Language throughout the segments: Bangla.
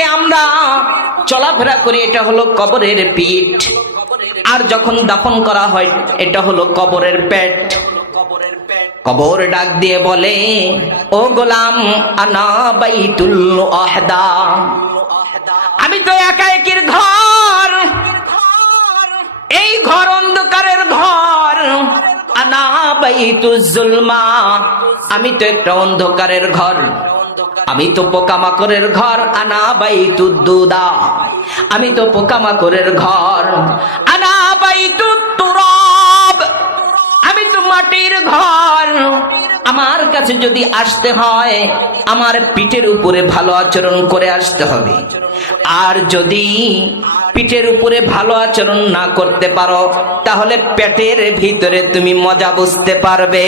থেকে আমরা চলাফেরা করি, এটা হলো কবরের পিঠ। আর যখন দাফন করা হয় এটা হলো কবরের পেট। কবর ডাক দিয়ে বলে, ও গোলাম, আনা বাইতুল ওয়াহদা, আমি তো একা একির ঘর, এই ঘর অন্ধকারের ঘর। আনা বাইতুজ জুলমা, আমি তো একটা অন্ধকারের ঘর, আমি তো পোকামাকড়ের ঘর। আনা বাইতুদ দুদা, আমি তো পোকামাকড়ের ঘর। আনা বাইতুত তুরাব, আমি তো মাটির ঘর। আমার কাছে যদি আসতে হয় আমার পিঠের উপরে ভালো আচরণ করে আসতে হবে, আর যদি পিঠের উপরে ভালো আচরণ না করতে পারো তাহলে পেটের ভিতরে তুমি মজা বুঝতে পারবে।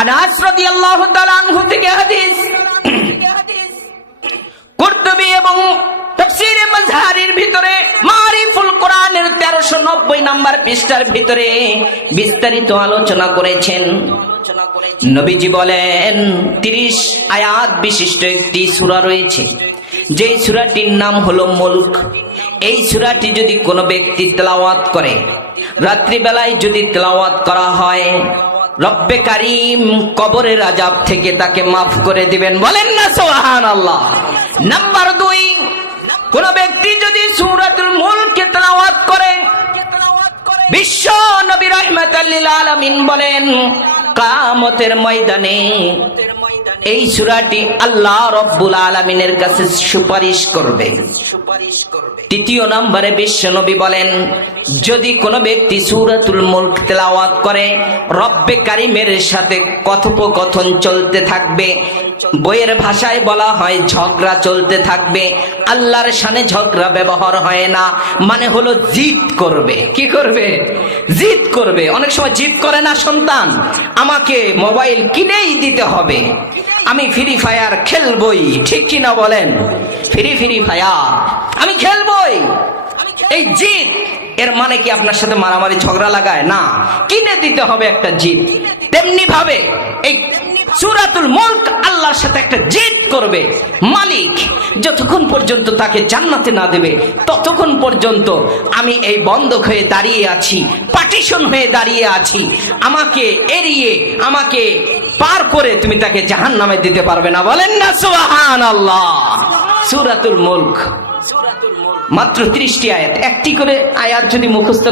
আনাস রাদিয়াল্লাহু তাআলা আনহু থেকে হাদিস, কুরতুবী এবং তাফসীরে মাজহারির ভিতরে মারিফুল কোরআনের 1390 নাম্বার পৃষ্ঠার ভিতরে বিস্তারিত আলোচনা করেছেন। নবীজি বলেন 30 আয়াত বিশিষ্ট একটি সূরা রয়েছে, যে সূরাটির নাম হলো মুলক। এই সূরাটি যদি কোনো ব্যক্তি তেলাওয়াত করে, রাত্রি বেলায় যদি তেলাওয়াত করা হয়, রব্বে কারীম কবরের আযাব থেকে তাকে মাফ করে দিবেন। বলেন না সুবহানাল্লাহ। নাম্বার 2, কোন ব্যক্তি যদি সূরাতুল মুলক তেলাওয়াত করে, বিশ্ব নবী রাহমাতাল লিল আলামিন বলেন কিয়ামতের ময়দানে এই সূরাটি আল্লাহ রাব্বুল আলামিনের কাছে সুপারিশ করবে। তৃতীয় নম্বরে বিশ্ব নবী বলেন, যদি কোনো ব্যক্তি সূরাতুল মুলক তেলাওয়াত করে, রব্বে কারীমের সাথে কথোপকথন চলতে থাকবে। বইয়ের ভাষায় বলা হয় ঝগড়া চলতে থাকবে। আল্লাহর শানে ঝগড়া ব্যবহার হয় না, মানে হলো জিদ করবে। কি করবে? জিদ করবে। অনেক সময় জিদ করে না সন্তান, আমাকে মোবাইল কিনেই দিতে হবে, আমি ফ্রি ফায়ার খেলবই। ঠিক কিনা বলেন? ফ্রি ফায়ার আমি খেলবই। এই জিদ এর মানে কি আপনার সাথে মারামারি ঝগড়া লাগায়? না, কিনে দিতে হবে একটা জিদ। তেমনি ভাবে এই সূরাতুল মুলক আল্লাহর সাথে একটা জিদ করবে। মালিক যতক্ষণ পর্যন্ত তাকে জান্নাতে না দেবে ততক্ষণ পর্যন্ত আমি এই বন্ধক হয়ে দাঁড়িয়ে আছি, পার্টিশন হয়ে দাঁড়িয়ে আছি, আমাকে এড়িয়ে, আমাকে পার করে তুমি তাকে জাহান্নামে দিতে পারবে না। বলেন না সুবহানাল্লাহ। সূরাতুল মুলক মাত্র 30টি আয়াত, একটি করে আয়াত যদি মুখস্থ